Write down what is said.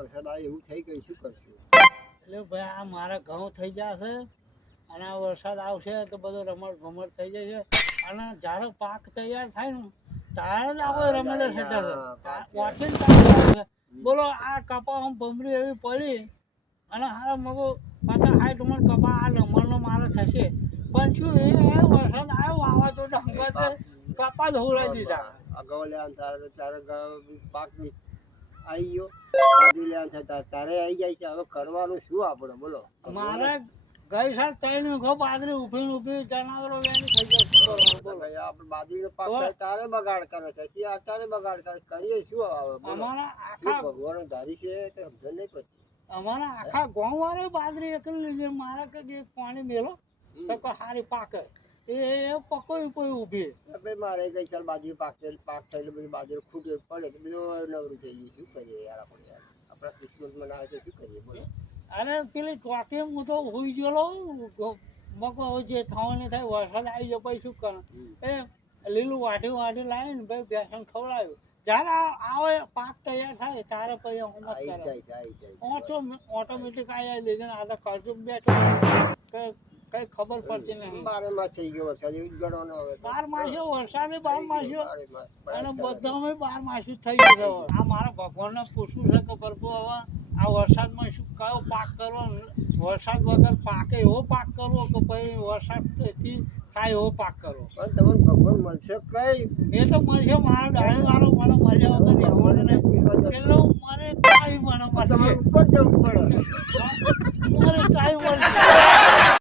વરસાદ આવે એવું થઈ ગયું, શું કરશું? એટલે ભાઈ આ મારા ઘઉં થઈ જશે અને આ વરસાદ આવશે તો બધો રમત ભમટ થઈ જશે અને જ્યારે પાક તૈયાર થાય ને ત્યારે જ આપણે રમેલો સેટાશે. બોલો આ કપા ભમરી એવી પડી અને હારા મગો પાછા હાઈ તમારે કપા આ નંબરનો મારે થશે પણ શું એ વરસાદ આવ્યો વાવાઝોડા હંગાતે કપા જ હોલાઈ દીધા. અગાઉ લેવાનું થાય ત્યારે પાક આવી ગયો, બાજુ લેવાનું થાય તારે આવી જાય છે. હવે કરવાનું શું આપણે બોલો? મારે ગઈ સાલ 3 વીઘો બાજરી ઉભી જનાવરો વેની થઈ જશે. આપણે બાજરીનો પાક થાય તારે બગાડ કરે છે, અત્યારે બગાડ કરે, કરીએ શું હવે? અમારા આખા ભગવાન ધારી છે કે સમજ નહીં પછી. અમારા આખા ગામ વાળે બાજરી એકલી લીધી. મારે કઈ પાણી મેલો સકો હારી પાકે એ પકોઈ કોઈ ઊભી. મારે ગઈ સાલ બાજરી પાક થયેલું બધું બાજરી ખૂટે પડે તો બધું નવરું થઈ ગયું. શું કરીએ યાર આપણે? યાર આપણા કિસ્મતમાં ના આવે તો શું કરીએ બોલો? અરે પેલી ચોકી હું તો હોઈ ગયેલો મકો જે થવાની થાય વરસાદ આવી ગયો પછી શું કરે એ લીલું વાઢી લાવીને ભાઈ બેસન ખવડાવ્યું. જ્યારે આવે પાક તૈયાર થાય ત્યારે પછી ઓટોમેટિક આવી લીધે આ તો ખર્ચો બેઠો કઈ ખબર પડતી નહીં. 12 માસ થઈ ગયો વરસાદ, એવું જ ગણવાનો હવે. 12 માસ્યો વરસાદે 12 માસ્યો અને બધામાં 12 માસ્યું થઈ ગયું. આ મારા ભગવાનને પૂછવું છે કે પ્રભુ હવે આ વરસાદમાં શું કયો પાક કરવો? વરસાદ વગર પાકે એવો પાક કરવો કે ભાઈ વરસાદથી થાય એવો પાક કરવો? પણ તમને ભગવાન મળશે કઈ? એ તો મળશે. મારો ડાળી વાળો મને મળ્યા વગર રહેવાનો નહીં. પેલો મારે ટાઈમ મને મળશે, ઉપર જવું પડે. મારે ટાઈમ મળશે.